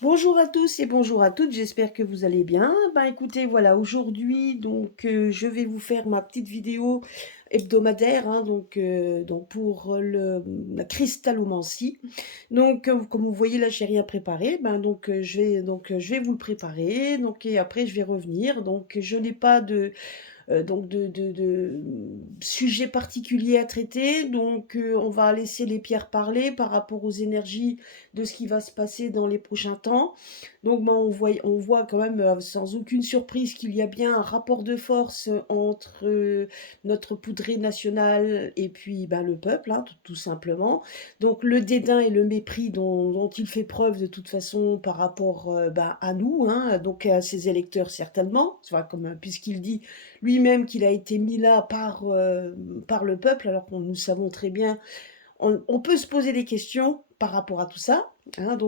Bonjour à tous et bonjour à toutes, j'espère que vous allez bien. Ben écoutez, voilà, aujourd'hui, je vais vous faire ma petite vidéo hebdomadaire, hein, donc pour la cristallomancie. Comme vous voyez, là, j'ai rien préparé, je vais vous le préparer, et après, je vais revenir. Donc, je n'ai pas de sujet particulier à traiter. On va laisser les pierres parler par rapport aux énergies de ce qui va se passer dans les prochains temps. On voit quand même sans aucune surprise qu'il y a bien un rapport de force entre notre poudrée nationale et puis ben, le peuple, hein, tout simplement. Donc le dédain et le mépris dont il fait preuve de toute façon par rapport ben, à nous, hein, donc à ses électeurs certainement, puisqu'il dit lui-même qu'il a été mis là par le peuple, alors qu'on nous savons très bien, on peut se poser des questions par rapport à tout ça. Hein,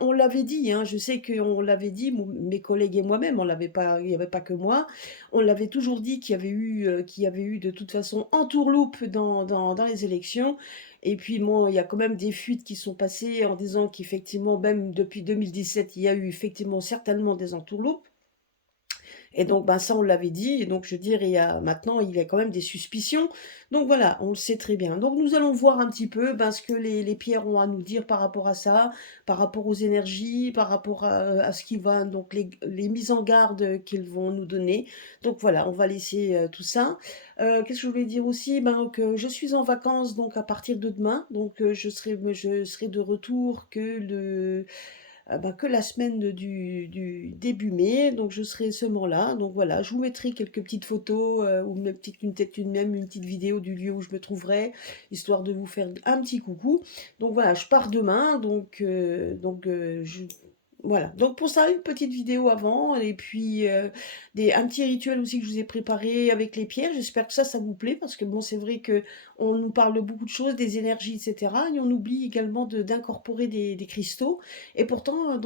on l'avait dit, hein, je sais qu'on l'avait dit, mes collègues et moi-même, on l'avait pas, il n'y avait pas que moi, on l'avait toujours dit qu'il y avait eu de toute façon entourloupe dans les élections. Et puis bon, il y a quand même des fuites qui sont passées en disant qu'effectivement, même depuis 2017, il y a eu effectivement certainement des entourloupes. Et donc, ben, ça, on l'avait dit. Et donc, je veux dire, maintenant, il y a quand même des suspicions. Donc, voilà, on le sait très bien. Donc, nous allons voir un petit peu ben, ce que les pierres ont à nous dire par rapport à ça, par rapport aux énergies, par rapport à ce qui va, donc les mises en garde qu'ils vont nous donner. Donc, voilà, on va laisser tout ça. Qu'est-ce que je voulais dire aussi? Ben, que je suis en vacances, donc, à partir de demain. Je serai de retour que la semaine du début mai, donc je serai seulement là. Donc voilà, je vous mettrai quelques petites photos ou même une petite vidéo du lieu où je me trouverai, histoire de vous faire un petit coucou. Donc voilà, je pars demain, voilà. Donc pour ça, une petite vidéo avant et puis un petit rituel aussi que je vous ai préparé avec les pierres. J'espère que ça vous plaît parce que bon, c'est vrai que on nous parle de beaucoup de choses, des énergies, etc. Et on oublie également d'incorporer des cristaux. Et pourtant,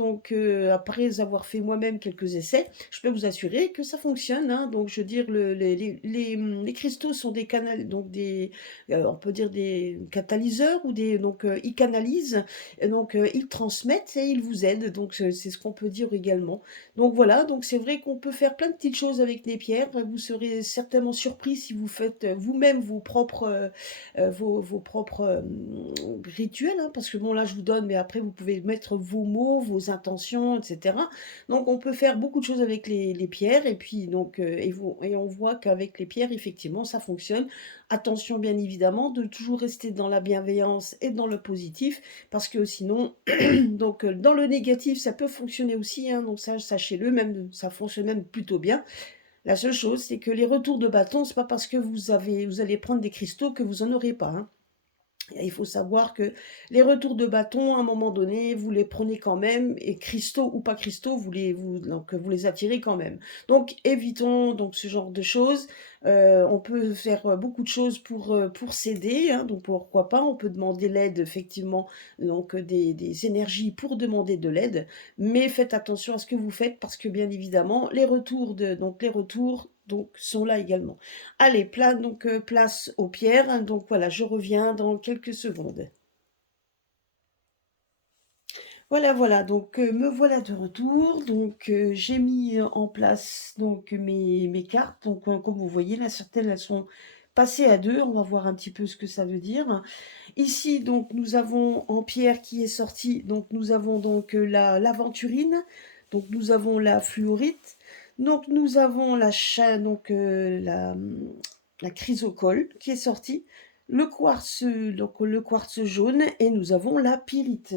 après avoir fait moi-même quelques essais, je peux vous assurer que ça fonctionne, hein. Donc, je veux dire, les cristaux sont des canaux, on peut dire des catalyseurs ils canalisent, ils transmettent et ils vous aident. Donc, c'est ce qu'on peut dire également. Donc voilà, donc c'est vrai qu'on peut faire plein de petites choses avec les pierres. Vous serez certainement surpris si vous faites vous-même vos propres rituels, hein, parce que bon, là, je vous donne, mais après, vous pouvez mettre vos mots, vos intentions, etc. Donc, on peut faire beaucoup de choses avec les pierres, et puis, et on voit qu'avec les pierres, effectivement, ça fonctionne. Attention, bien évidemment, de toujours rester dans la bienveillance et dans le positif, parce que sinon, dans le négatif, ça peut fonctionner aussi, hein, donc ça, sachez-le, même, ça fonctionne même plutôt bien. La seule chose, c'est que les retours de bâton, c'est pas parce que vous allez prendre des cristaux que vous en aurez pas, hein. Et il faut savoir que les retours de bâton, à un moment donné, vous les prenez quand même, et cristaux ou pas cristaux, vous les attirez quand même. Donc évitons donc ce genre de choses. On peut faire beaucoup de choses pour s'aider, hein, donc pourquoi pas, on peut demander l'aide, effectivement, des énergies pour demander de l'aide, mais faites attention à ce que vous faites, parce que bien évidemment, les retours sont là également. Allez, place aux pierres. Donc voilà, je reviens dans quelques secondes. Voilà, voilà, me voilà de retour. J'ai mis en place mes cartes. Comme vous voyez, là, certaines, elles sont passées à deux. On va voir un petit peu ce que ça veut dire. Ici, donc, nous avons en pierre qui est sortie. Donc, nous avons l'aventurine. Donc, nous avons la fluorite. Donc, nous avons la chrysocole qui est sortie. Le quartz jaune. Et nous avons la pyrite.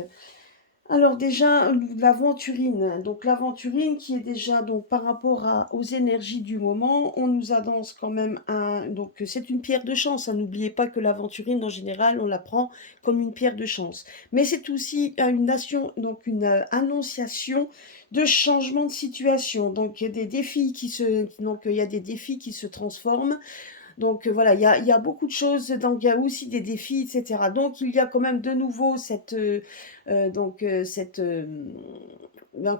Alors déjà, l'aventurine. Donc l'aventurine qui est déjà donc par rapport aux énergies du moment, on nous annonce quand même c'est une pierre de chance, hein. N'oubliez pas que l'aventurine en général, on la prend comme une pierre de chance. Mais c'est aussi une annonciation de changement de situation. Donc il y a des défis il y a des défis qui se transforment. Voilà, il y a beaucoup de choses, donc il y a aussi des défis, etc. Donc il y a quand même de nouveau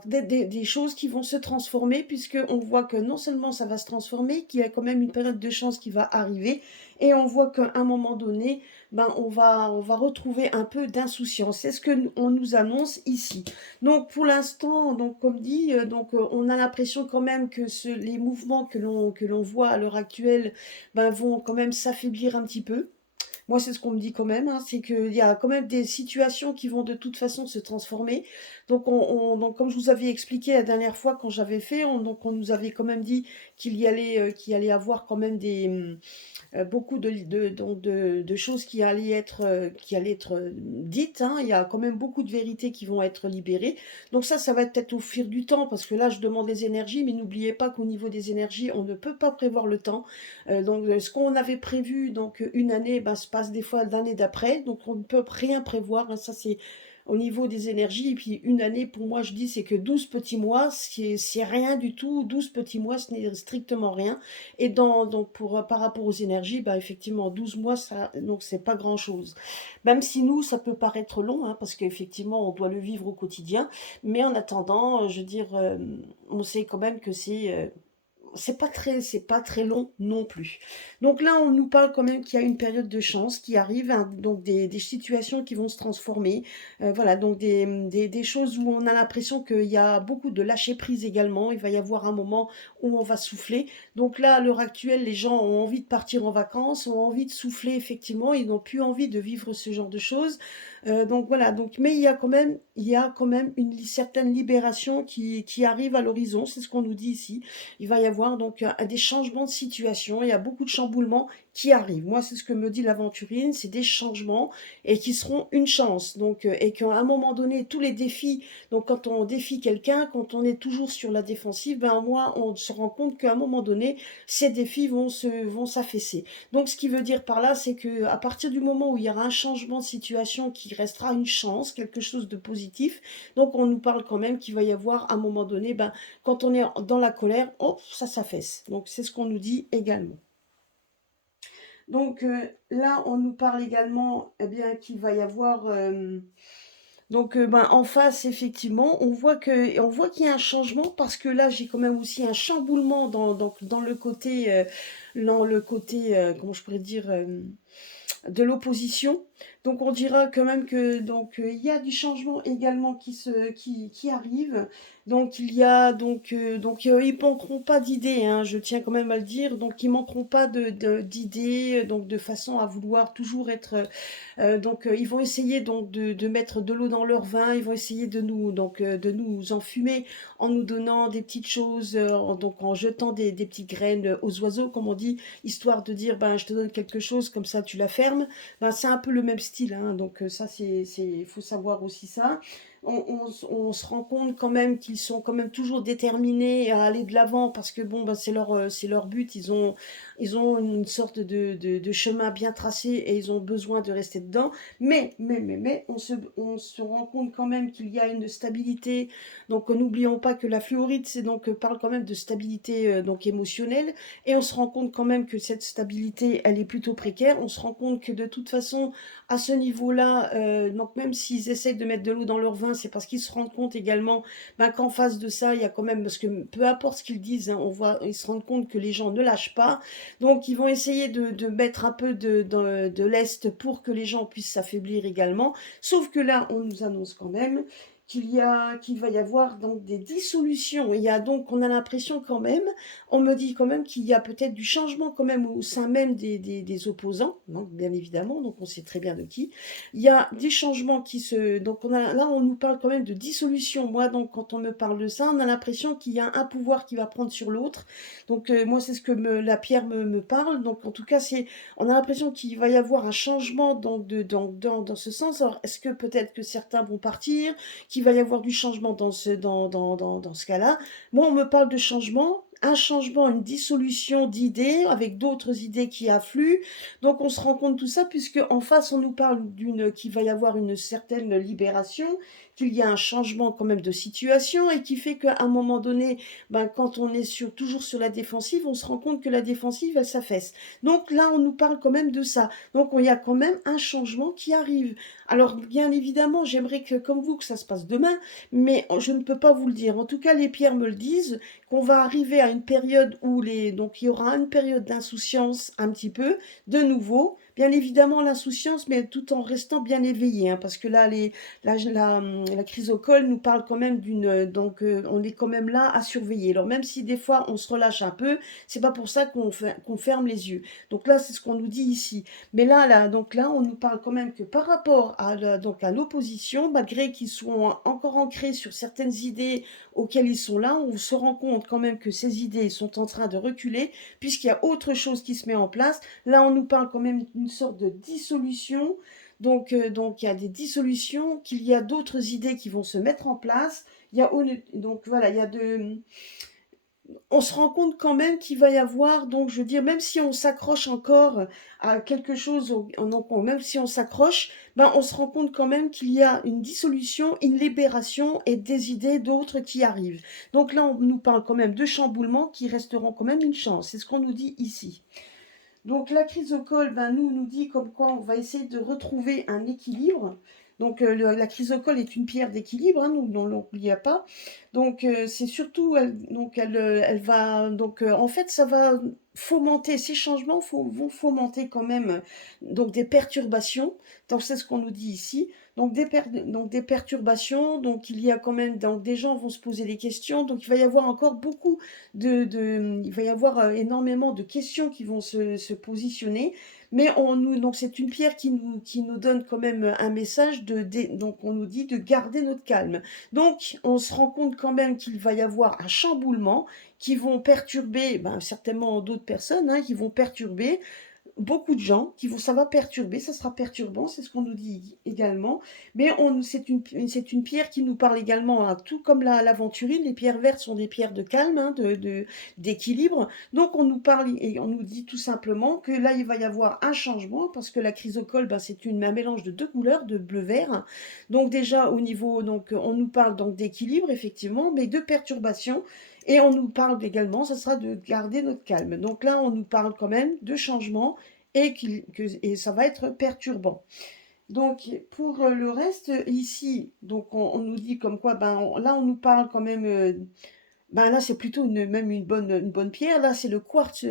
des choses qui vont se transformer, puisque on voit que non seulement ça va se transformer, qu'il y a quand même une période de chance qui va arriver, et on voit qu'à un moment donné, ben, on va retrouver un peu d'insouciance. C'est ce qu'on nous annonce ici. Donc pour l'instant, donc comme dit, on a l'impression quand même que les mouvements que l'on voit à l'heure actuelle, ben, vont quand même s'affaiblir un petit peu. Moi, c'est ce qu'on me dit quand même, hein, c'est qu'il y a quand même des situations qui vont de toute façon se transformer. Donc comme je vous avais expliqué la dernière fois quand j'avais fait, donc on nous avait quand même dit qu'il allait avoir quand même beaucoup de choses qui allaient être dites, hein. Il y a quand même beaucoup de vérités qui vont être libérées. Donc ça va être peut-être au fil du temps, parce que là, je demande les énergies, mais n'oubliez pas qu'au niveau des énergies, on ne peut pas prévoir le temps. Ce qu'on avait prévu, donc une année, ben, se passe des fois l'année d'après, donc on ne peut rien prévoir, hein. Ça, c'est au niveau des énergies. Et puis une année, pour moi, je dis, c'est que 12 petits mois, c'est rien du tout. 12 petits mois, ce n'est strictement rien. Et par rapport aux énergies, bah, effectivement, 12 mois, ça, donc c'est pas grand-chose. Même si nous, ça peut paraître long, hein, parce qu'effectivement, on doit le vivre au quotidien. Mais en attendant, je veux dire, on sait quand même que c'est pas très long non plus. Donc là, on nous parle quand même qu'il y a une période de chance qui arrive, hein, donc des situations qui vont se transformer. Voilà, donc des choses où on a l'impression qu'il y a beaucoup de lâcher prise également. Il va y avoir un moment où on va souffler. Donc là, à l'heure actuelle, les gens ont envie de partir en vacances, ont envie de souffler effectivement, ils n'ont plus envie de vivre ce genre de choses. Donc voilà, mais il y a quand même une certaine libération qui arrive à l'horizon, c'est ce qu'on nous dit ici. Il va y avoir donc des changements de situation, il y a beaucoup de chamboulements qui arrivent. Moi, c'est ce que me dit l'aventurine, c'est des changements et qui seront une chance. Et qu'à un moment donné, tous les défis, donc quand on défie quelqu'un, quand on est toujours sur la défensive, ben moi, on se rend compte qu'à un moment donné, ces défis vont s'affaisser. Donc ce qui veut dire par là, c'est que à partir du moment où il y aura un changement de situation qui restera une chance, quelque chose de positif, donc on nous parle quand même qu'il va y avoir à un moment donné, ben, quand on est dans la colère, oh, ça s'affaisse. Donc c'est ce qu'on nous dit également. Donc là, on nous parle également, eh bien, qu'il va y avoir ben, en face, effectivement, on voit qu'il y a un changement, parce que là, j'ai quand même aussi un chamboulement dans le côté, comment je pourrais dire, de l'opposition. Donc on dira quand même que il y a du changement également qui arrive. Donc il y a ils manqueront pas d'idées, hein, je tiens quand même à le dire. Donc ils manqueront pas d'idées, donc de façon à vouloir toujours être. Ils vont essayer donc de mettre de l'eau dans leur vin. Ils vont essayer de nous enfumer en nous donnant des petites choses, en jetant des petites graines aux oiseaux, comme on dit, histoire de dire, ben, je te donne quelque chose, comme ça tu la fermes. Ben, c'est un peu le même style, hein, ça, il faut savoir aussi ça. On se rend compte quand même qu'ils sont quand même toujours déterminés à aller de l'avant, parce que bon, ben, c'est leur but. Ils ont une sorte de chemin bien tracé et ils ont besoin de rester dedans. Mais, on se rend compte quand même qu'il y a une stabilité. Donc, n'oublions pas que la fluorite, parle quand même de stabilité, donc émotionnelle. Et on se rend compte quand même que cette stabilité, elle est plutôt précaire. On se rend compte que de toute façon, à ce niveau-là, donc même s'ils essaient de mettre de l'eau dans leur vin, c'est parce qu'ils se rendent compte également, ben, qu'en face de ça, il y a quand même, parce que peu importe ce qu'ils disent, hein, ils se rendent compte que les gens ne lâchent pas. Donc ils vont essayer de mettre un peu de lest pour que les gens puissent s'affaiblir également. Sauf que là, on nous annonce quand même qu'il va y avoir donc des dissolutions. On a l'impression quand même, on me dit quand même qu'il y a peut-être du changement quand même au sein même des opposants, donc bien évidemment, donc on sait très bien de qui. Il y a des changements là on nous parle quand même de dissolution. Moi, donc quand on me parle de ça, on a l'impression qu'il y a un pouvoir qui va prendre sur l'autre. Donc moi, c'est ce que la pierre me parle. Donc en tout cas, on a l'impression qu'il va y avoir un changement dans ce sens. Alors est-ce que peut-être que certains vont partir, qu'il va y avoir du changement dans ce cas-là? Moi, on me parle de changement. Un changement, une dissolution d'idées avec d'autres idées qui affluent. Donc on se rend compte de tout ça, puisque en face on nous parle qu'il va y avoir une certaine libération, qu'il y a un changement quand même de situation, et qui fait qu'à un moment donné, ben, quand on est toujours sur la défensive, on se rend compte que la défensive, elle s'affaisse. Donc là, on nous parle quand même de ça. Donc il y a quand même un changement qui arrive. Alors bien évidemment, j'aimerais que, comme vous, que ça se passe demain, mais je ne peux pas vous le dire. En tout cas, les pierres me le disent, qu'on va arriver à une période donc il y aura une période d'insouciance un petit peu, de nouveau, bien évidemment l'insouciance, mais tout en restant bien éveillé, hein, parce que là, la chrysocole nous parle quand même on est quand même là à surveiller. Alors même si des fois on se relâche un peu, c'est pas pour ça qu'on ferme les yeux. Donc là, c'est ce qu'on nous dit ici. Mais donc là, on nous parle quand même que par rapport donc à l'opposition, malgré qu'ils soient encore ancrés sur certaines idées auxquelles ils sont là, on se rend compte quand même que ces idées sont en train de reculer, puisqu'il y a autre chose qui se met en place. Là, on nous parle quand même d'une sorte de dissolution. Donc il y a des dissolutions, qu'il y a d'autres idées qui vont se mettre en place. Donc voilà, on se rend compte quand même qu'il va y avoir, donc je veux dire, même si on s'accroche encore à quelque chose, même si on s'accroche, ben on se rend compte quand même qu'il y a une dissolution, une libération et des idées d'autres qui arrivent. Donc là, on nous parle quand même de chamboulements qui resteront quand même une chance. C'est ce qu'on nous dit ici. Donc la chrysocole, ben, nous dit comme quoi on va essayer de retrouver un équilibre. Donc la chrysocole est une pierre d'équilibre, hein, nous ne l'oublions pas. Donc c'est surtout, elle va, donc en fait ça va fomenter, ces changements vont fomenter quand même donc des perturbations. Donc c'est ce qu'on nous dit ici. Donc des perturbations, donc il y a quand même, donc des gens vont se poser des questions, donc il va y avoir encore beaucoup il va y avoir énormément de questions qui vont se positionner, mais donc c'est une pierre qui nous donne quand même un message donc on nous dit de garder notre calme. Donc on se rend compte quand même qu'il va y avoir un chamboulement qui vont perturber, ben, certainement d'autres personnes, hein, qui vont perturber beaucoup de gens ça va perturber, ça sera perturbant, c'est ce qu'on nous dit également. Mais c'est une pierre qui nous parle également, hein, tout comme l'aventurine. Les pierres vertes sont des pierres de calme, hein, d'équilibre. Donc on nous parle et on nous dit tout simplement que là il va y avoir un changement parce que la chrysocole, ben, un mélange de deux couleurs, de bleu-vert. Donc déjà au niveau, donc on nous parle donc d'équilibre effectivement, mais de perturbation. Et on nous parle également, ça sera de garder notre calme. Donc là, on nous parle quand même de changement et ça va être perturbant. Donc pour le reste, ici, donc on nous dit comme quoi, là on nous parle quand même, ben là c'est plutôt même une bonne pierre. Là c'est le quartz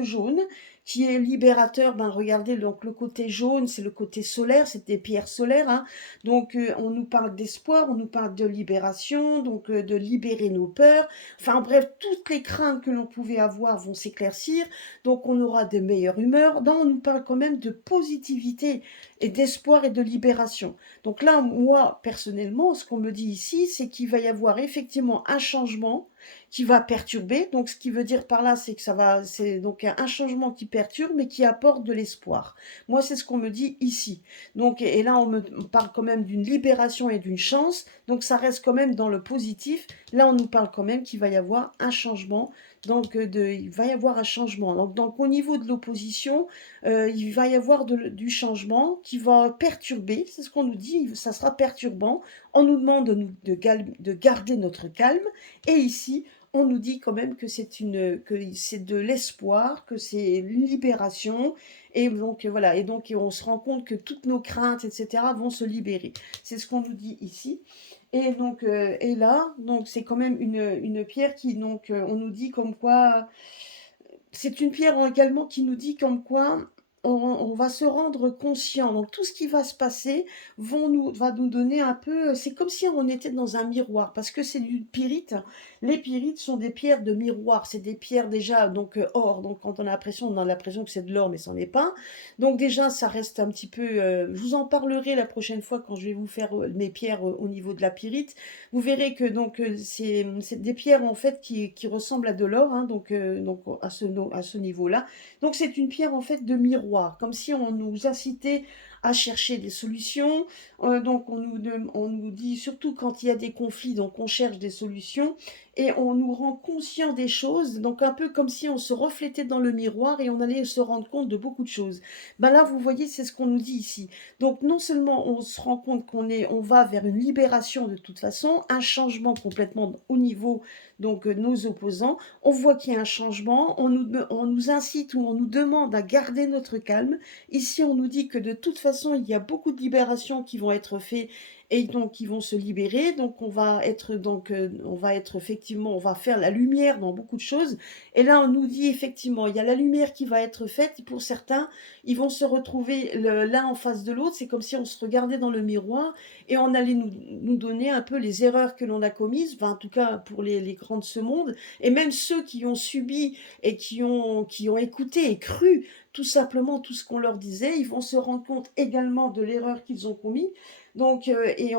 jaune qui est libérateur. Ben regardez, donc le côté jaune, c'est le côté solaire, c'est des pierres solaires, hein. Donc on nous parle d'espoir, on nous parle de libération, donc de libérer nos peurs. Enfin bref, toutes les craintes que l'on pouvait avoir vont s'éclaircir. Donc on aura de meilleures humeurs. Là on nous parle quand même de positivité et d'espoir et de libération. Donc là, moi, personnellement, ce qu'on me dit ici, c'est qu'il va y avoir effectivement un changement qui va perturber. Donc, ce qui veut dire par là, c'est que c'est donc un changement qui perturbe, mais qui apporte de l'espoir. Moi, c'est ce qu'on me dit ici. Donc, et là, on me parle quand même d'une libération et d'une chance. Donc, ça reste quand même dans le positif. Là, on nous parle quand même qu'il va y avoir un changement. Donc, il va y avoir un changement. Donc au niveau de l'opposition, il va y avoir du changement qui va perturber, c'est ce qu'on nous dit, ça sera perturbant. On nous demande de garder notre calme. Et ici, on nous dit quand même que c'est de l'espoir, que c'est une libération. Et donc voilà, et donc on se rend compte que toutes nos craintes, etc., vont se libérer. C'est ce qu'on nous dit ici. Et donc, et là, donc c'est quand même une pierre qui, donc, on nous dit comme quoi, c'est une pierre également qui nous dit comme quoi on va se rendre conscient. Donc tout ce qui va se passer va nous donner un peu. C'est comme si on était dans un miroir, parce que c'est du pyrite. Les pyrites sont des pierres de miroir. C'est des pierres déjà donc or. Donc quand on a l'impression que c'est de l'or, mais c'en est pas. Donc déjà ça reste un petit peu. Je vous en parlerai la prochaine fois quand je vais vous faire mes pierres au niveau de la pyrite. Vous verrez que donc c'est des pierres en fait qui ressemblent à de l'or, hein, donc à ce niveau-là. Donc c'est une pierre en fait de miroir, comme si on nous incitait à chercher des solutions. Donc on nous dit surtout quand il y a des conflits, donc on cherche des solutions et on nous rend conscient des choses. Donc un peu comme si on se reflétait dans le miroir et on allait se rendre compte de beaucoup de choses. Ben là vous voyez c'est ce qu'on nous dit ici. Donc non seulement on se rend compte on va vers une libération de toute façon, un changement complètement au niveau donc nos opposants, on voit qu'il y a un changement, on nous incite ou on nous demande à garder notre calme. Ici on nous dit que de toute façon il y a beaucoup de libérations qui vont être faites et donc ils vont se libérer. Donc on va être effectivement, on va faire la lumière dans beaucoup de choses. Et là, on nous dit effectivement, il y a la lumière qui va être faite. Pour certains, ils vont se retrouver l'un en face de l'autre. C'est comme si on se regardait dans le miroir et on allait nous donner un peu les erreurs que l'on a commises, enfin, en tout cas pour les grands de ce monde, et même ceux qui ont subi et qui ont écouté et cru tout simplement tout ce qu'on leur disait, ils vont se rendre compte également de l'erreur qu'ils ont commis. Donc, et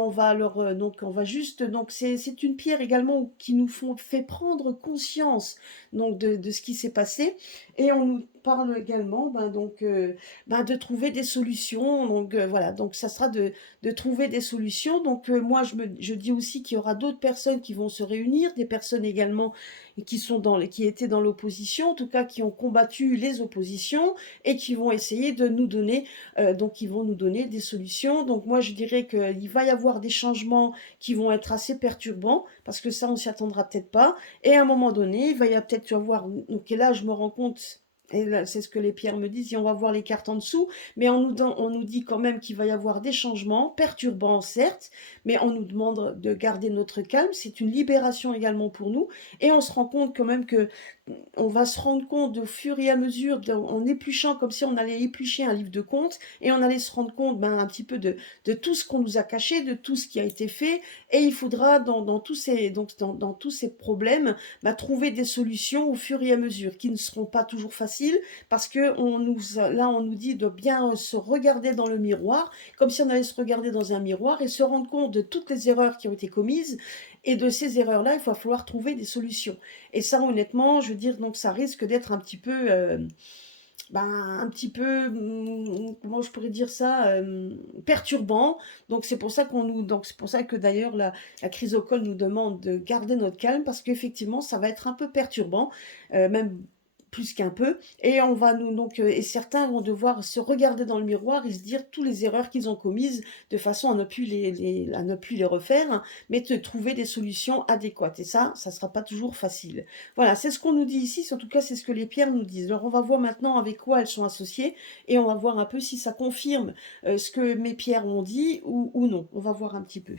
donc on va juste, donc c'est une pierre également qui fait prendre conscience donc de ce qui s'est passé, et on nous parle également de trouver des solutions. Donc voilà, donc ça sera de trouver des solutions. Donc moi je dis aussi qu'il y aura d'autres personnes qui vont se réunir, des personnes également qui étaient dans l'opposition, en tout cas qui ont combattu les oppositions et qui vont essayer de nous donner, donc ils vont nous donner des solutions. Donc moi je dirais qu'il va y avoir des changements qui vont être assez perturbants, parce que ça on s'y attendra peut-être pas, et à un moment donné il va y avoir peut-être avoir, donc et là je me rends compte, et c'est ce que les pierres me disent, et on va voir les cartes en dessous, mais on nous dit quand même qu'il va y avoir des changements perturbants, certes, mais on nous demande de garder notre calme. C'est une libération également pour nous, et on se rend compte quand même que on va se rendre compte au fur et à mesure, en épluchant, comme si on allait éplucher un livre de comptes, et on allait se rendre compte un petit peu de tout ce qu'on nous a caché, de tout ce qui a été fait, et il faudra dans tous ces problèmes trouver des solutions au fur et à mesure, qui ne seront pas toujours faciles, parce que là on nous dit de bien se regarder dans le miroir, comme si on allait se regarder dans un miroir et se rendre compte de toutes les erreurs qui ont été commises, et de ces erreurs-là, il va falloir trouver des solutions. Et ça, honnêtement, je veux dire, donc ça risque d'être un petit peu, comment je pourrais dire ça, perturbant. Donc c'est pour ça que d'ailleurs la chrysocole nous demande de garder notre calme, parce qu'effectivement, ça va être un peu perturbant, même plus qu'un peu, et et certains vont devoir se regarder dans le miroir et se dire tous les erreurs qu'ils ont commises, de façon à ne plus les refaire, hein, mais de trouver des solutions adéquates. Et ça sera pas toujours facile. Voilà, c'est ce qu'on nous dit ici, en tout cas c'est ce que les pierres nous disent. Alors on va voir maintenant avec quoi elles sont associées, et on va voir un peu si ça confirme ce que mes pierres ont dit ou non. On va voir un petit peu.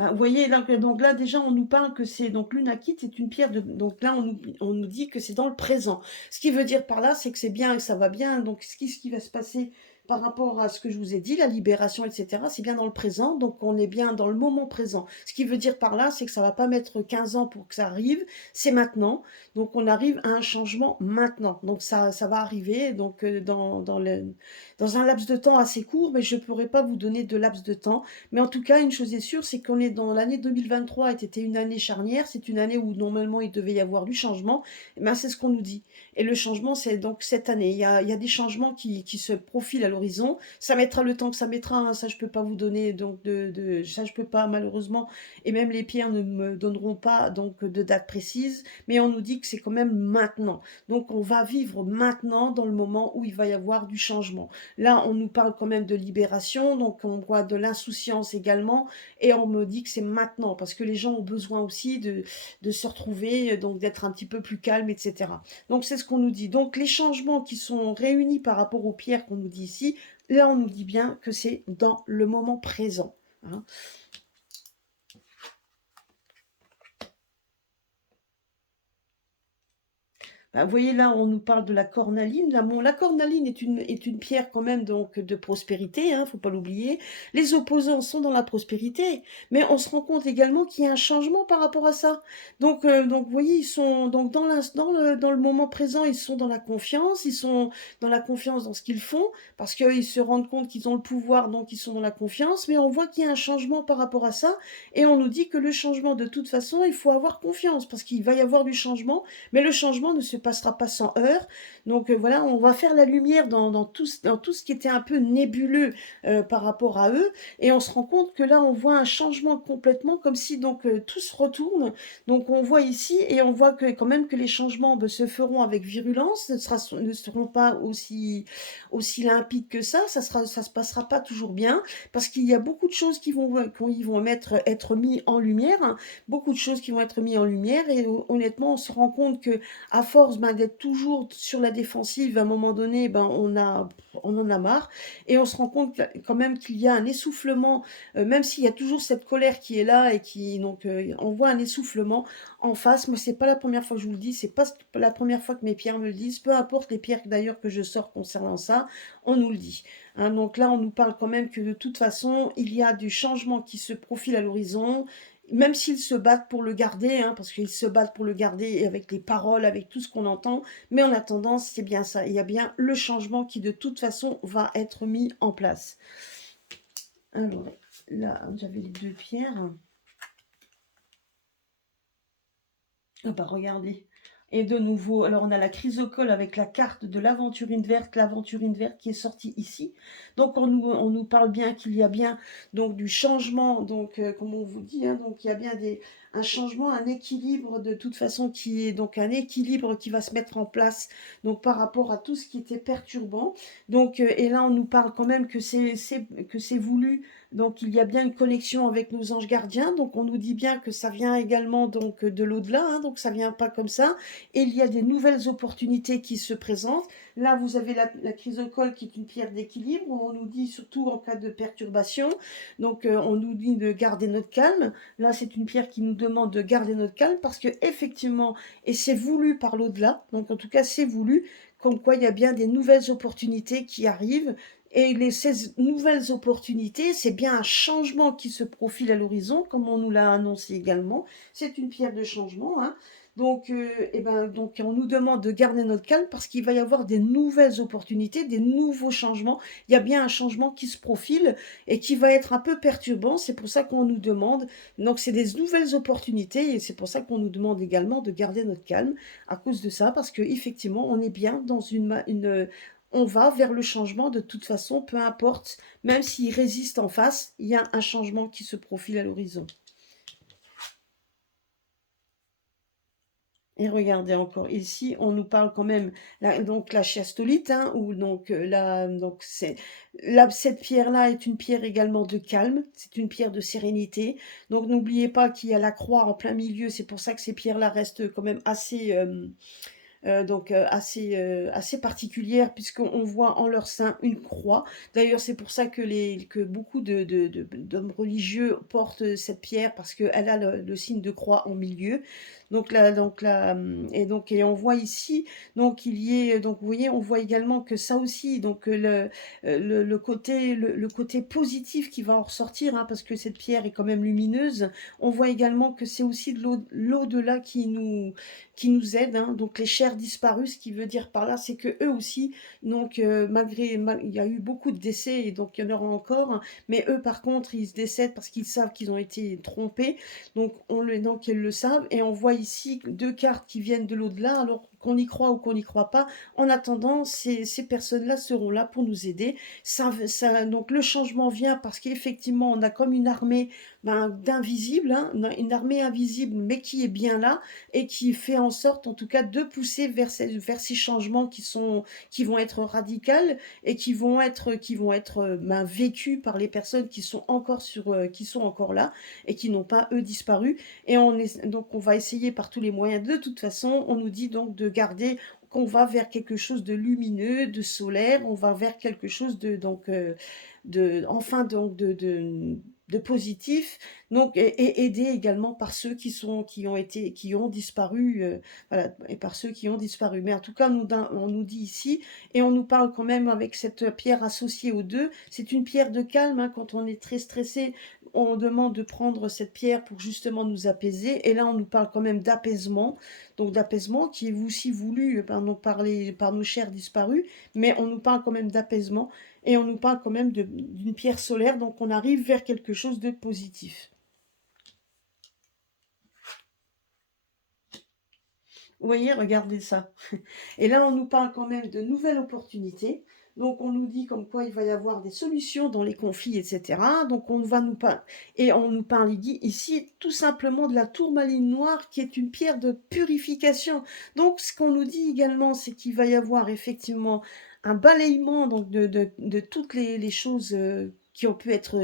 Vous voyez, donc là déjà on nous parle que c'est donc l'unakite, c'est une pierre donc là on nous dit que c'est dans le présent. Ce qui veut dire par là, c'est que c'est bien, que ça va bien. Donc ce qui va se passer par rapport à ce que je vous ai dit, la libération, etc., c'est bien dans le présent, donc on est bien dans le moment présent. Ce qui veut dire par là, c'est que ça va pas mettre 15 ans pour que ça arrive, c'est maintenant. Donc on arrive à un changement maintenant. Donc ça va arriver donc dans un laps de temps assez court, mais je ne pourrais pas vous donner de laps de temps. Mais en tout cas, une chose est sûre, c'est qu'on est dans l'année 2023, était une année charnière, c'est une année où normalement il devait y avoir du changement. C'est ce qu'on nous dit. Et le changement, c'est donc cette année. Il y a des changements qui se profilent à l'horizon. Ça mettra le temps que ça mettra, hein, ça je peux pas vous donner, donc ça je peux pas malheureusement, et même les pierres ne me donneront pas donc de date précise, mais on nous dit que c'est quand même maintenant. Donc on va vivre maintenant dans le moment où il va y avoir du changement. Là, on nous parle quand même de libération, donc on voit de l'insouciance également, et on me dit que c'est maintenant, parce que les gens ont besoin aussi de se retrouver, donc d'être un petit peu plus calme, etc. Donc c'est ce qu'on nous dit. Donc les changements qui sont réunis par rapport aux pierres qu'on nous dit ici, là on nous dit bien que c'est dans le moment présent, hein. Vous voyez là, on nous parle de la cornaline. La cornaline est une pierre quand même donc de prospérité, hein, faut pas l'oublier. Les opposants sont dans la prospérité, mais on se rend compte également qu'il y a un changement par rapport à ça. Donc vous voyez, ils sont donc dans le moment présent, ils sont dans la confiance, ils sont dans la confiance dans ce qu'ils font, parce qu'ils se rendent compte qu'ils ont le pouvoir, donc ils sont dans la confiance, mais on voit qu'il y a un changement par rapport à ça, et on nous dit que le changement, de toute façon, il faut avoir confiance, parce qu'il va y avoir du changement, mais le changement ne se passera pas sans heurts. Donc voilà, on va faire la lumière dans tout ce qui était un peu nébuleux par rapport à eux, et on se rend compte que là on voit un changement complètement, comme si donc tout se retourne. Donc on voit ici, et on voit que quand même que les changements se feront avec virulence, ne seront pas aussi limpides que ça se passera pas toujours bien, parce qu'il y a beaucoup de choses qui vont être mis en lumière, hein, beaucoup de choses qui vont être mises en lumière, et honnêtement on se rend compte que à force force, ben, d'être toujours sur la défensive, à un moment donné, ben, on en a marre et on se rend compte quand même qu'il y a un essoufflement, même s'il y a toujours cette colère qui est là et qui donc on voit un essoufflement en face. Moi, c'est pas la première fois que je vous le dis, c'est pas la première fois que mes pierres me le disent, peu importe les pierres d'ailleurs que je sors concernant ça, on nous le dit, hein. Donc là, on nous parle quand même que de toute façon, il y a du changement qui se profile à l'horizon, même s'ils se battent pour le garder, hein, parce qu'ils se battent pour le garder et avec les paroles, avec tout ce qu'on entend, mais en attendant, c'est bien ça. Il y a bien le changement qui de toute façon va être mis en place. Alors là, j'avais les deux pierres. Ah bah regardez. Et de nouveau, alors on a la chrysocole avec la carte de l'aventurine verte qui est sortie ici. Donc on nous parle bien qu'il y a bien donc du changement, donc comme on vous dit, hein, donc il y a bien un changement, un équilibre de toute façon qui est donc un équilibre qui va se mettre en place donc par rapport à tout ce qui était perturbant. Donc et là on nous parle quand même que c'est voulu, donc il y a bien une connexion avec nos anges gardiens, donc on nous dit bien que ça vient également donc de l'au-delà, hein, donc ça vient pas comme ça, et il y a des nouvelles opportunités qui se présentent. Là vous avez la chrysocole qui est une pierre d'équilibre, où on nous dit surtout en cas de perturbation, donc on nous dit de garder notre calme. Là c'est une pierre qui nous demande de garder notre calme parce que effectivement, et c'est voulu par l'au-delà, donc en tout cas c'est voulu, comme quoi il y a bien des nouvelles opportunités qui arrivent. Et ces nouvelles opportunités, c'est bien un changement qui se profile à l'horizon, comme on nous l'a annoncé également. C'est une pierre de changement, hein. Donc, donc, on nous demande de garder notre calme parce qu'il va y avoir des nouvelles opportunités, des nouveaux changements. Il y a bien un changement qui se profile et qui va être un peu perturbant. C'est pour ça qu'on nous demande. Donc, c'est des nouvelles opportunités et c'est pour ça qu'on nous demande également de garder notre calme à cause de ça, parce qu'effectivement, on est bien dans on va vers le changement de toute façon, peu importe, même s'il résiste en face, il y a un changement qui se profile à l'horizon. Et regardez encore ici, on nous parle quand même donc la chiastolite, hein, ou donc donc cette pierre-là est une pierre également de calme, c'est une pierre de sérénité. Donc n'oubliez pas qu'il y a la croix en plein milieu, c'est pour ça que ces pierres-là restent quand même assez particulières puisqu'on voit en leur sein une croix. D'ailleurs, c'est pour ça que beaucoup d'hommes religieux portent cette pierre parce qu'elle a le signe de croix en milieu. Et on voit ici, donc il y est, donc vous voyez, on voit également que ça aussi, donc le côté positif qui va en ressortir, hein, parce que cette pierre est quand même lumineuse. On voit également que c'est aussi de l'au-delà qui nous aident, hein. Donc les chers disparus, ce qui veut dire par là, c'est que eux aussi, donc il y a eu beaucoup de décès et donc il y en aura encore, hein, mais eux par contre, ils se décèdent parce qu'ils savent qu'ils ont été trompés. Donc ils le savent et on voit ici deux cartes qui viennent de l'au-delà, alors qu'on y croit ou qu'on n'y croit pas. En attendant, ces personnes-là seront là pour nous aider. Donc le changement vient parce qu'effectivement, on a comme une armée d'invisibles, hein, une armée invisible, mais qui est bien là et qui fait en sorte, en tout cas, de pousser vers ces changements qui vont être radicaux et qui vont être vécus par les personnes qui sont encore là et qui n'ont pas eux disparu. Et donc on va essayer par tous les moyens. De toute façon, on nous dit donc de garder qu'on va vers quelque chose de lumineux, de solaire, on va vers quelque chose de positif, donc et aidé également par ceux qui ont disparu, voilà, et par ceux qui ont disparu. Mais en tout cas, on nous dit ici, et on nous parle quand même avec cette pierre associée aux deux. C'est une pierre de calme, hein, quand on est très stressé, on demande de prendre cette pierre pour justement nous apaiser. Et là, on nous parle quand même d'apaisement, donc d'apaisement qui est aussi voulu par nos chers disparus, mais on nous parle quand même d'apaisement et on nous parle quand même d'une pierre solaire, donc on arrive vers quelque chose de positif. Vous voyez, regardez ça. Et là, on nous parle quand même de nouvelles opportunités. Donc, on nous dit comme quoi il va y avoir des solutions dans les conflits, etc. Donc, on nous parle ici tout simplement de la tourmaline noire qui est une pierre de purification. Donc, ce qu'on nous dit également, c'est qu'il va y avoir effectivement un balayement donc, de toutes les choses qui ont pu être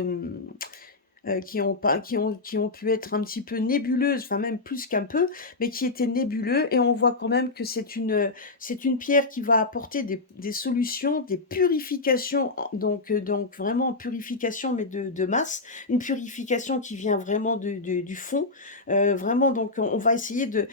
qui ont pu être un petit peu nébuleuses, enfin même plus qu'un peu, mais qui étaient nébuleux, et on voit quand même que c'est une pierre qui va apporter des solutions, des purifications, donc vraiment purification, mais de masse, une purification qui vient vraiment du fond, vraiment, donc on va essayer de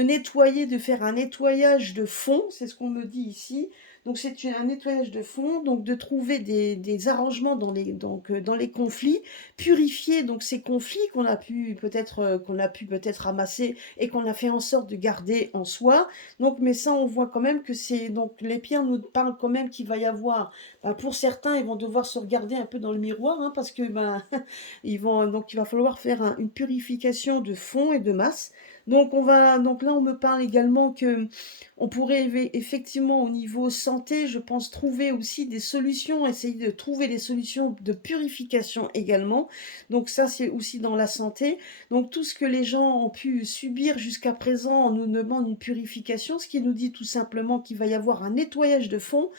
nettoyer, de faire un nettoyage de fond, c'est ce qu'on me dit ici. Donc c'est un nettoyage de fond, donc de trouver des arrangements dans les conflits, purifier donc ces conflits qu'on a pu peut-être ramasser et qu'on a fait en sorte de garder en soi. Donc, mais ça, on voit quand même que c'est donc les pierres nous parlent quand même qu'il va y avoir. Pour certains, ils vont devoir se regarder un peu dans le miroir, hein, parce que donc il va falloir faire une purification de fond et de masse. Donc là, on me parle également que on pourrait effectivement au niveau santé, je pense, trouver aussi des solutions, essayer de trouver des solutions de purification également. Donc ça, c'est aussi dans la santé. Donc tout ce que les gens ont pu subir jusqu'à présent, on nous demande une purification, ce qui nous dit tout simplement qu'il va y avoir un nettoyage de fond,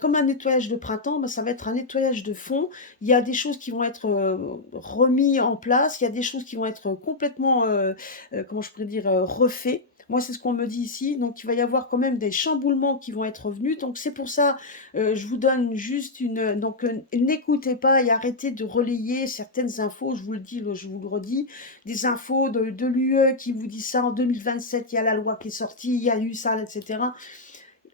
comme un nettoyage de printemps, ça va être un nettoyage de fond. Il y a des choses qui vont être remises en place, il y a des choses qui vont être complètement, comment je pourrais dire, refaits. Moi, c'est ce qu'on me dit ici. Donc, il va y avoir quand même des chamboulements qui vont être revenus. Donc, c'est pour ça, je vous donne juste une... Donc, n'écoutez pas et arrêtez de relayer certaines infos. Je vous le dis, je vous le redis. Des infos de l'UE qui vous dit ça. En 2027, il y a la loi qui est sortie, il y a eu ça, etc.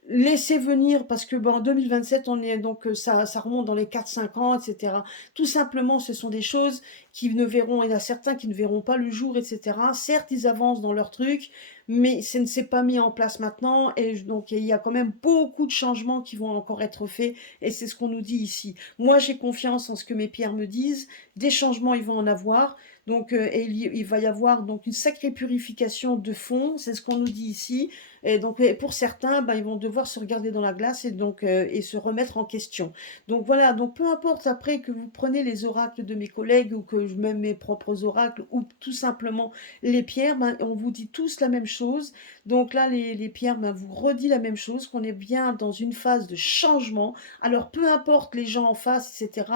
Laissez venir, parce que en 2027, on est donc ça remonte dans les 4-5 ans, etc. Tout simplement, ce sont des choses qui ne verront, il y en a certains qui ne verront pas le jour, etc. Certes, ils avancent dans leur truc, mais ça ne s'est pas mis en place maintenant, et donc il y a quand même beaucoup de changements qui vont encore être faits, et c'est ce qu'on nous dit ici. Moi, j'ai confiance en ce que mes pierres me disent. Des changements, ils vont en avoir. Donc, et il va y avoir donc une sacrée purification de fond, c'est ce qu'on nous dit ici. Et donc, pour certains, ils vont devoir se regarder dans la glace et se remettre en question. Donc voilà, donc peu importe après que vous prenez les oracles de mes collègues ou que même mes propres oracles ou tout simplement les pierres, on vous dit tous la même chose. Donc là, les pierres vous redit la même chose, qu'on est bien dans une phase de changement. Alors peu importe les gens en face, etc.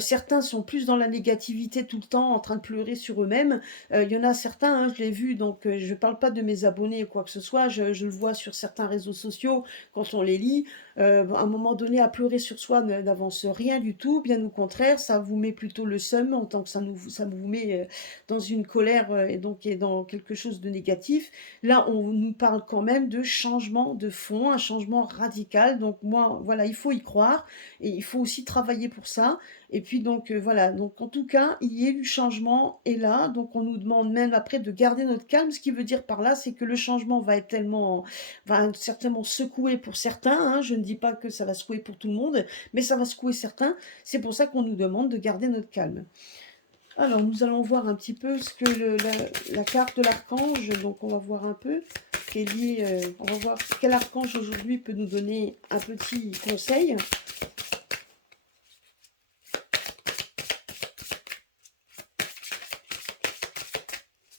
Certains sont plus dans la négativité tout le temps, en train de pleurer sur eux-mêmes. Il y en a certains, hein, je l'ai vu, donc je ne parle pas de mes abonnés ou quoi que ce soit, je le vois sur certains réseaux sociaux quand on les lit. À un moment donné, à pleurer sur soi n'avance rien du tout, bien au contraire, ça vous met plutôt le seum, en tant que ça vous met dans une colère et dans quelque chose de négatif. Là, on nous parle quand même de changement de fond, un changement radical. Donc moi, voilà, il faut y croire et il faut aussi travailler pour ça. Et puis donc voilà, donc en tout cas, il y a eu du changement et là, donc on nous demande même après de garder notre calme. Ce qui veut dire par là, c'est que le changement va certainement secouer pour certains, hein. Je ne dis pas que ça va secouer pour tout le monde, mais ça va secouer certains. C'est pour ça qu'on nous demande de garder notre calme. Alors, nous allons voir un petit peu ce que la carte de l'archange, donc on va voir un peu, qui est liée, on va voir quel archange aujourd'hui peut nous donner un petit conseil.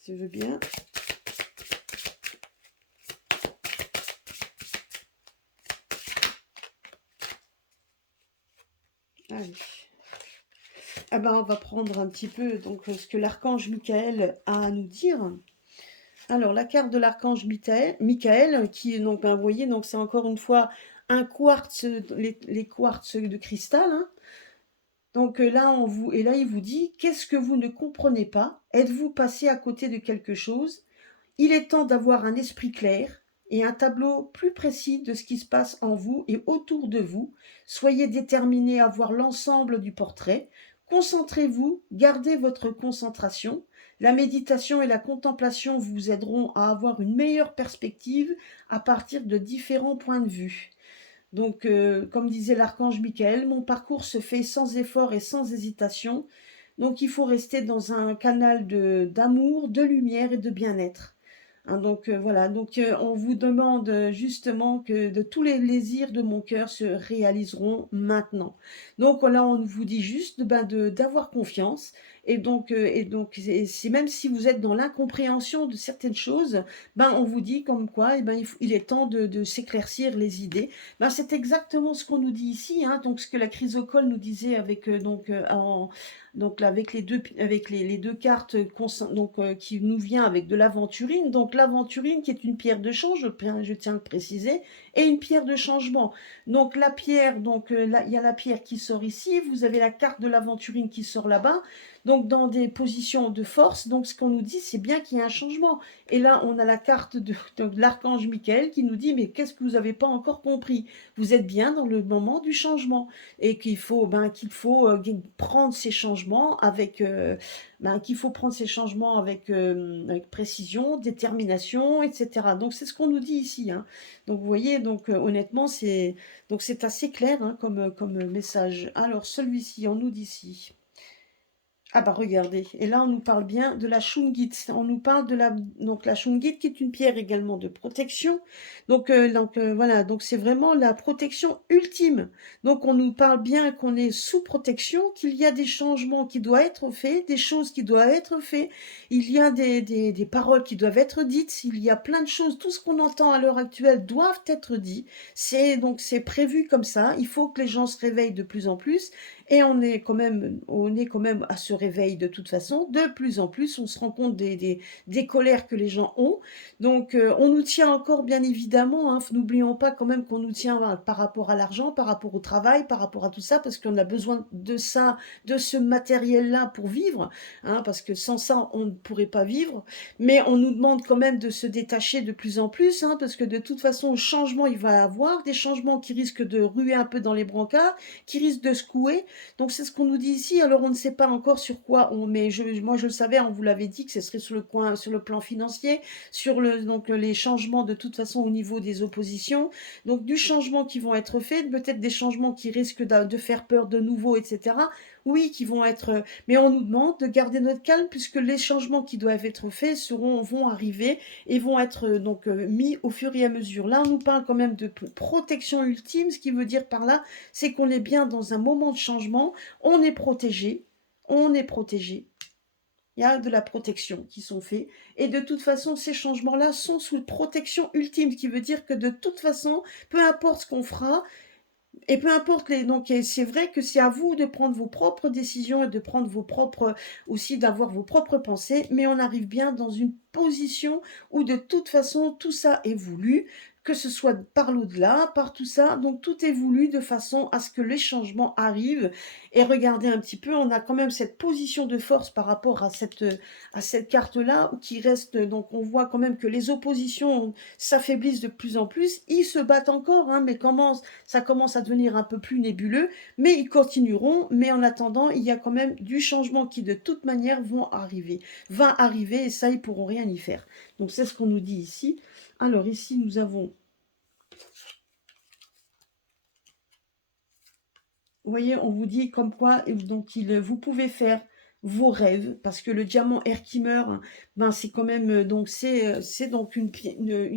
Si je veux bien. Allez. Ah on va prendre un petit peu donc ce que l'archange Michael a à nous dire. Alors, la carte de l'archange Michael, qui est donc, vous voyez, donc c'est encore une fois un quartz, les quartz de cristal, hein. Donc là, il vous dit, qu'est-ce que vous ne comprenez pas? Êtes-vous passé à côté de quelque chose? Il est temps d'avoir un esprit clair et un tableau plus précis de ce qui se passe en vous et autour de vous. Soyez déterminé à voir l'ensemble du portrait. Concentrez-vous, gardez votre concentration. La méditation et la contemplation vous aideront à avoir une meilleure perspective à partir de différents points de vue. Donc, comme disait l'archange Michael, mon parcours se fait sans effort et sans hésitation. Donc, il faut rester dans un canal d'amour, de lumière et de bien-être. Hein, donc voilà, donc on vous demande justement que de tous les désirs de mon cœur se réaliseront maintenant. Donc là, on vous dit juste d'avoir confiance. Et donc c'est même si vous êtes dans l'incompréhension de certaines choses, on vous dit comme quoi il est temps de s'éclaircir les idées. C'est exactement ce qu'on nous dit ici, hein, donc ce que la chrysocole nous disait avec Donc là, avec les 2 cartes donc qui nous vient avec de l'aventurine. Donc l'aventurine qui est une pierre de change, je tiens à le préciser, et une pierre de changement. Donc la pierre, donc là, il y a la pierre qui sort ici, vous avez la carte de l'aventurine qui sort là-bas. Donc dans des positions de force, donc ce qu'on nous dit, c'est bien qu'il y a un changement. Et là, on a la carte de l'archange Michael qui nous dit, mais qu'est-ce que vous n'avez pas encore compris? Vous êtes bien dans le moment du changement et qu'il faut prendre ces changements avec précision, détermination, etc. Donc c'est ce qu'on nous dit ici, hein. Donc vous voyez, donc honnêtement, c'est assez clair, hein, comme message. Alors celui-ci, on nous dit ici. Ah bah regardez, et là on nous parle bien de la Shungit, on nous parle de la Shungit qui est une pierre également de protection, voilà, donc c'est vraiment la protection ultime, donc on nous parle bien qu'on est sous protection, qu'il y a des changements qui doivent être faits, des choses qui doivent être faites, il y a des paroles qui doivent être dites, il y a plein de choses, tout ce qu'on entend à l'heure actuelle doivent être dit, c'est prévu comme ça, il faut que les gens se réveillent de plus en plus, et on est quand même à ce réveil de toute façon. De plus en plus, on se rend compte des colères que les gens ont. Donc, on nous tient encore, bien évidemment, hein. N'oublions pas quand même qu'on nous tient par rapport à l'argent, par rapport au travail, par rapport à tout ça, parce qu'on a besoin de ça, de ce matériel-là pour vivre, hein, parce que sans ça, on ne pourrait pas vivre. Mais on nous demande quand même de se détacher de plus en plus, hein, parce que de toute façon, le changement, il va y avoir des changements qui risquent de ruer un peu dans les brancards, qui risquent de secouer. Donc c'est ce qu'on nous dit ici. Alors on ne sait pas encore sur quoi mais moi je le savais, on vous l'avait dit que ce serait sur le plan financier, donc les changements de toute façon au niveau des oppositions, donc du changement qui vont être faits, peut-être des changements qui risquent de faire peur de nouveau, etc. Oui, qui vont être, mais on nous demande de garder notre calme puisque les changements qui doivent être faits vont arriver et vont être mis au fur et à mesure. Là, on nous parle quand même de protection ultime, ce qui veut dire par là, c'est qu'on est bien dans un moment de changement, on est protégé, on est protégé. Il y a de la protection qui sont faits. Et de toute façon, ces changements-là sont sous protection ultime, ce qui veut dire que de toute façon, peu importe ce qu'on fera, et peu importe donc c'est vrai que c'est à vous de prendre vos propres décisions et de prendre aussi d'avoir vos propres pensées, mais on arrive bien dans une position où de toute façon tout ça est voulu, que ce soit par l'au-delà, par tout ça, donc tout est voulu de façon à ce que les changements arrivent. Et regardez un petit peu, on a quand même cette position de force par rapport à cette carte-là, qui reste, donc on voit quand même que les oppositions s'affaiblissent de plus en plus, ils se battent encore, hein, mais ça commence à devenir un peu plus nébuleux, mais ils continueront. Mais en attendant, il y a quand même du changement qui, de toute manière, va arriver, et ça, ils pourront rien y faire. Donc, c'est ce qu'on nous dit ici. Alors, ici, nous avons... Vous voyez, on vous dit comme quoi, donc, vous pouvez faire vos rêves, parce que le diamant Herkimer, ben c'est quand même, donc c'est donc une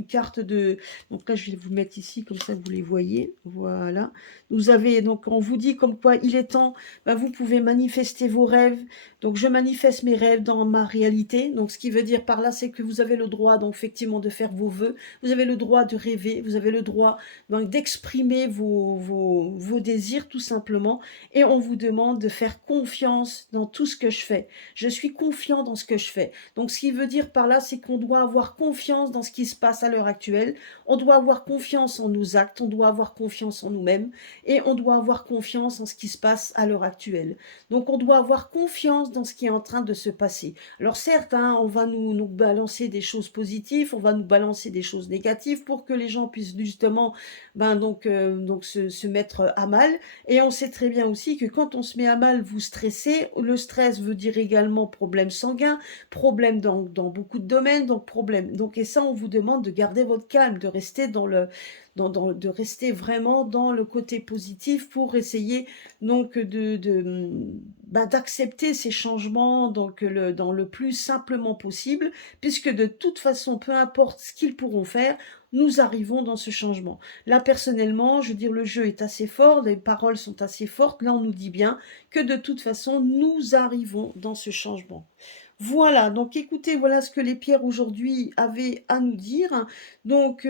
carte de, donc là je vais vous mettre ici, comme ça vous les voyez, voilà. Vous avez, donc on vous dit comme quoi il est temps, ben vous pouvez manifester vos rêves, donc je manifeste mes rêves dans ma réalité, donc ce qui veut dire par là, c'est que vous avez le droit, donc effectivement, de faire vos vœux, vous avez le droit de rêver, vous avez le droit donc d'exprimer vos désirs tout simplement, et on vous demande de faire confiance dans tout ce que je fais. Je suis confiant dans ce que je fais. Donc ce qui veut dire par là, c'est qu'on doit avoir confiance dans ce qui se passe à l'heure actuelle, on doit avoir confiance en nos actes, on doit avoir confiance en nous-mêmes, et on doit avoir confiance en ce qui se passe à l'heure actuelle. Donc on doit avoir confiance dans ce qui est en train de se passer. Alors certes, hein, on va nous balancer des choses positives, on va nous balancer des choses négatives pour que les gens puissent justement se mettre à mal. Et on sait très bien aussi que quand on se met à mal, vous stressez. Le stress veut dire également problème sanguin, problème dans beaucoup de domaines, donc problème. Donc, et ça, on vous demande de garder votre calme, de rester de rester vraiment dans le côté positif pour essayer donc d'accepter ces changements dans le plus simplement possible, puisque de toute façon, peu importe ce qu'ils pourront faire, nous arrivons dans ce changement. Là, personnellement, je veux dire, le jeu est assez fort, les paroles sont assez fortes. Là, on nous dit bien que de toute façon, nous arrivons dans ce changement. Voilà, donc écoutez, voilà ce que les pierres aujourd'hui avaient à nous dire. Donc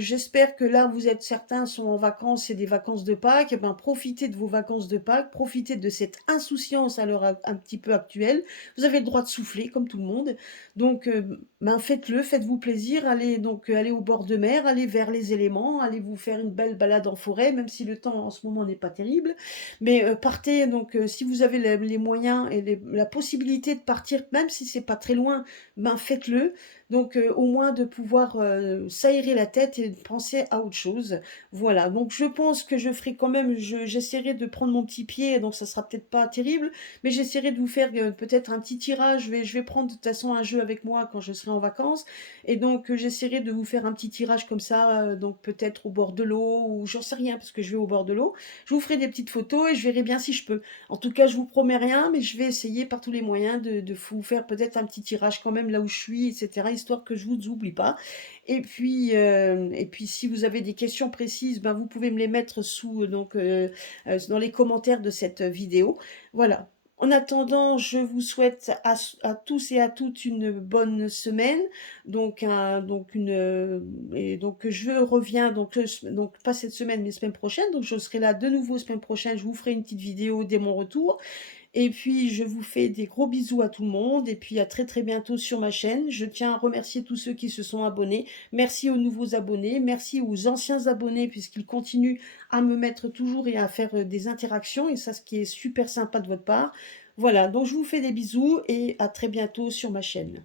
j'espère que là, vous êtes certains sont en vacances, c'est des vacances de Pâques. Eh ben, profitez de vos vacances de Pâques, profitez de cette insouciance à l'heure un petit peu actuelle. Vous avez le droit de souffler comme tout le monde. Donc ben, faites-le, faites-vous plaisir, allez donc allez au bord de mer, allez vers les éléments, allez vous faire une belle balade en forêt, même si le temps en ce moment n'est pas terrible. Mais partez donc si vous avez les moyens et la possibilité de partir, même si c'est pas très loin, ben faites-le. Donc au moins de pouvoir s'aérer la tête et de penser à autre chose. Voilà, donc je pense que je ferai quand même, j'essaierai de prendre mon petit pied, donc ça sera peut-être pas terrible, mais j'essaierai de vous faire peut-être un petit tirage. Je vais prendre de toute façon un jeu avec moi quand je serai en vacances, et donc j'essaierai de vous faire un petit tirage comme ça, donc peut-être au bord de l'eau, ou j'en sais rien, parce que je vais au bord de l'eau. Je vous ferai des petites photos et je verrai bien si je peux. En tout cas, je vous promets rien, mais je vais essayer par tous les moyens de vous faire peut-être un petit tirage quand même là où je suis, etc., histoire que je vous oublie pas. Et puis si vous avez des questions précises, ben, vous pouvez me les mettre sous, dans les commentaires de cette vidéo. Voilà. En attendant, je vous souhaite à tous et à toutes une bonne semaine. Et donc je reviens donc pas cette semaine mais semaine prochaine. Donc je serai là de nouveau semaine prochaine. Je vous ferai une petite vidéo dès mon retour. Et puis je vous fais des gros bisous à tout le monde. Et puis à très très bientôt sur ma chaîne. Je tiens à remercier tous ceux qui se sont abonnés. Merci aux nouveaux abonnés. Merci aux anciens abonnés puisqu'ils continuent à me mettre toujours et à faire des interactions. Et ça, ce qui est super sympa de votre part. Voilà, donc je vous fais des bisous et à très bientôt sur ma chaîne.